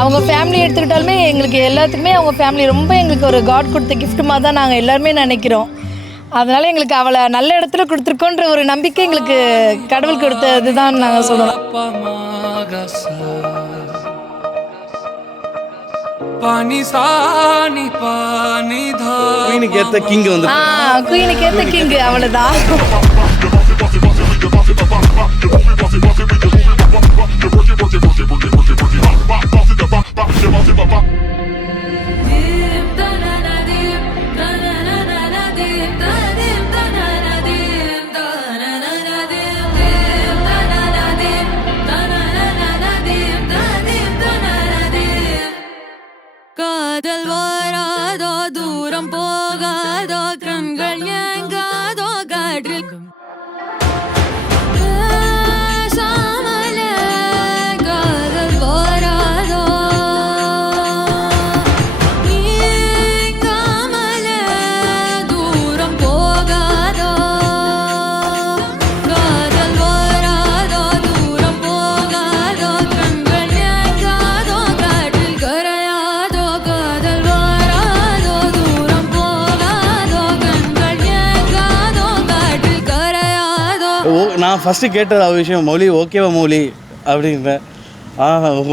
அவங்க ஃபேமிலி எடுத்துக்கிட்டாலுமே எங்களுக்கு எல்லாத்துக்குமே அவங்க ஃபேமிலி ரொம்ப எங்களுக்கு ஒரு காட் கொடுத்த கிஃப்ட் மாதிரி தான் நாங்கள் எல்லாருமே நினைக்கிறோம். அதனால் எங்களுக்கு அவளை நல்ல இடத்துல கொடுத்துருக்கோன்ற ஒரு நம்பிக்கை எங்களுக்கு கடவுள் கொடுத்தது தான் நாங்கள் சொல்லலாம். குயினுக்கு ஏற்ற கிங் வந்து குயினுக்கு ஏற்ற கிங் அவ்வளோதான். காதல் வராதோ தூரம் போகாதோ கண்கள் ஏங்காதோ காற்றில் காதல் வராதோ நீங்காமல தூரம் போகாதோ காதல் வராதோ தூரம் போகாதோ கண்கள் ஏங்காதோ காற்றில் கரையாதோ காதல் வராதோ தூரம் போகாதோ கண்கள் ஏங்காதோ காற்றில் கரையாதோ. நான் ஃபஸ்ட்டு கேட்டது விஷயம் மௌலி ஓகேவா மௌலி அப்படின்றேன்.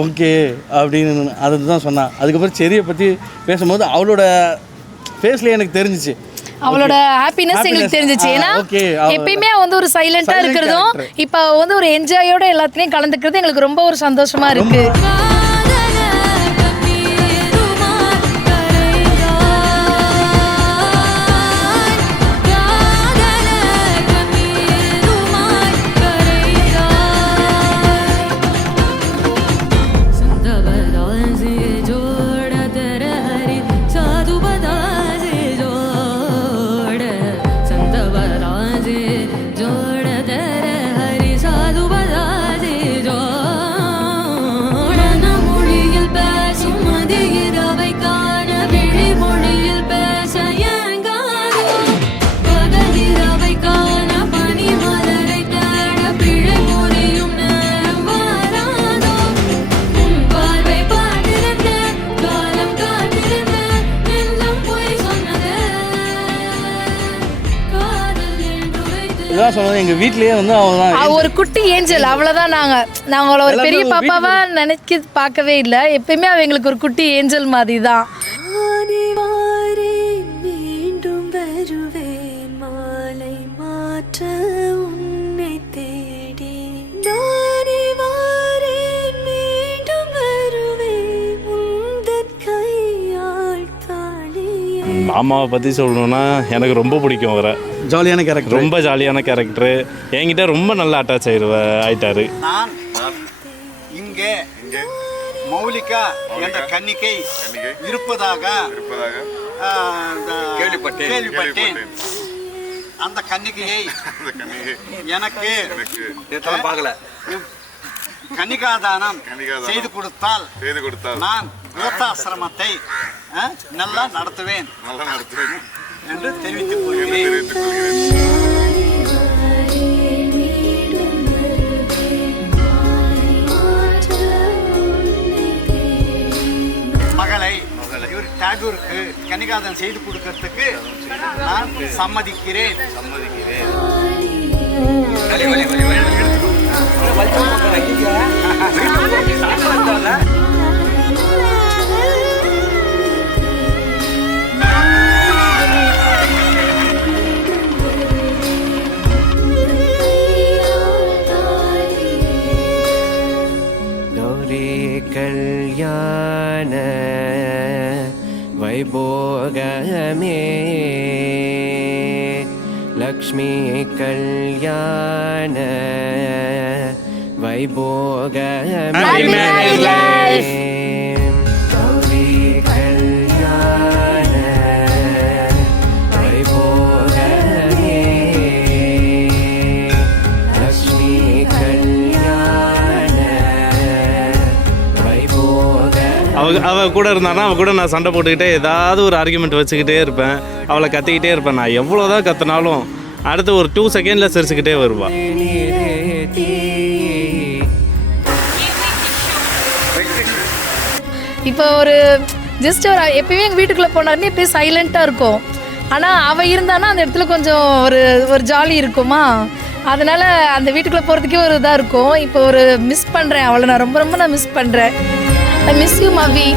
ஓகே அப்படின்னு அதுதான் சொன்னான். அதுக்கப்புறம் செரியை பற்றி பேசும்போது அவளோட ஃபேஸ்லேயே எனக்கு தெரிஞ்சிச்சு, அவளோட ஹாப்பினஸ் எங்களுக்கு தெரிஞ்சிச்சு. ஏன்னா எப்பயுமே வந்து ஒரு சைலண்டா இருக்கிறதும் இப்போ வந்து ஒரு என்ஜாயோட எல்லாத்துலேயும் கலந்துக்கிறது எங்களுக்கு ரொம்ப ஒரு சந்தோஷமா இருக்கு. எங்க வீட்லயே வந்து அவதான் ஒரு குட்டி ஏஞ்சல், அவ்வளவுதான். நாங்க அவளை ஒரு பெரிய பாப்பாவா நினைக்க பார்க்கவே இல்லை. எப்பயுமே அவ எங்களுக்கு ஒரு குட்டி ஏஞ்சல் மாதிரி தான். மீண்டும் வருவேன் மாலை மாற்ற உன்னை தேடி மீண்டும் வருவேன் உந்தன் கையால் தாளியே. மாமாவை பற்றி சொல்லணும்னா எனக்கு ரொம்ப பிடிக்கும். அவரை ஜாலியான கேரக்டர், ரொம்ப ஜாலியான கேரக்டரு. என்கிட்ட ரொம்ப நல்லா அட்டாச் ஆயிட்டாரு. நான் இங்கே மௌலிகா என்ற கன்னிகை இருப்பதாக கேள்விப்பட்டேன். அந்த கன்னிகையை எனக்கு கன்னிகாதானம் செய்து கொடுத்தால் நான் விருத்தாசிரமத்தை நல்லா நடத்துவேன் என்று தெரிவித்துக் கொள்கிறேன். மகளை இவர் டாகூருக்கு கன்னிகாதானம் செய்து கொடுக்கறதுக்கு நான் சம்மதிக்கிறேன். கல்யாண வைபோகமே லக்ஷ்மி கல்யாண வைபோகமே கௌரி கல்யாண வைபோகமே லக்ஷ்மி கல்யாண அவ கூட இருந்தானா அவ கூட நான் சண்டை போட்டுக்கிட்டே ஏதாவது ஒரு ஆர்குமெண்ட் வச்சுக்கிட்டே இருப்பேன். அவளை கத்திக்கிட்டே இருப்பேன். நான் எவ்வளோதான் கத்தினாலும் அடுத்து ஒரு 2 செகண்டில் சிரிச்சுக்கிட்டே வருவாள். இப்போ ஒரு ஜஸ்ட் ஒரு எப்பயுமே எங்கள் வீட்டுக்குள்ளே போனாலுமே எப்பயும் சைலண்ட்டாக இருக்கும். ஆனால் அவள் இருந்தானா அந்த இடத்துல கொஞ்சம் ஒரு ஜாலி இருக்குமா, அதனால் அந்த வீட்டுக்குள்ளே போகிறதுக்கே ஒரு இதாக இருக்கும். இப்போ ஒரு மிஸ் பண்ணுறேன் அவளை, நான் ரொம்ப மிஸ் பண்ணுறேன். I miss you மவி.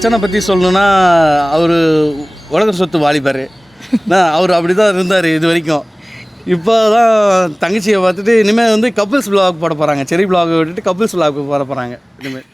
அச்சனை பற்றி சொல்லணுன்னா அவர் உலக சொத்து வாலிபார். அவர் அப்படி தான் இருந்தார் இது வரைக்கும். இப்போ தான் தங்கச்சியை பார்த்துட்டு இனிமேல் வந்து கப்புள்ஸ் விளாக் போட போகிறாங்க. செரி விளாக் விட்டுட்டு கப்புள்ஸ் விளாக் போட போகிறாங்க இனிமேல்.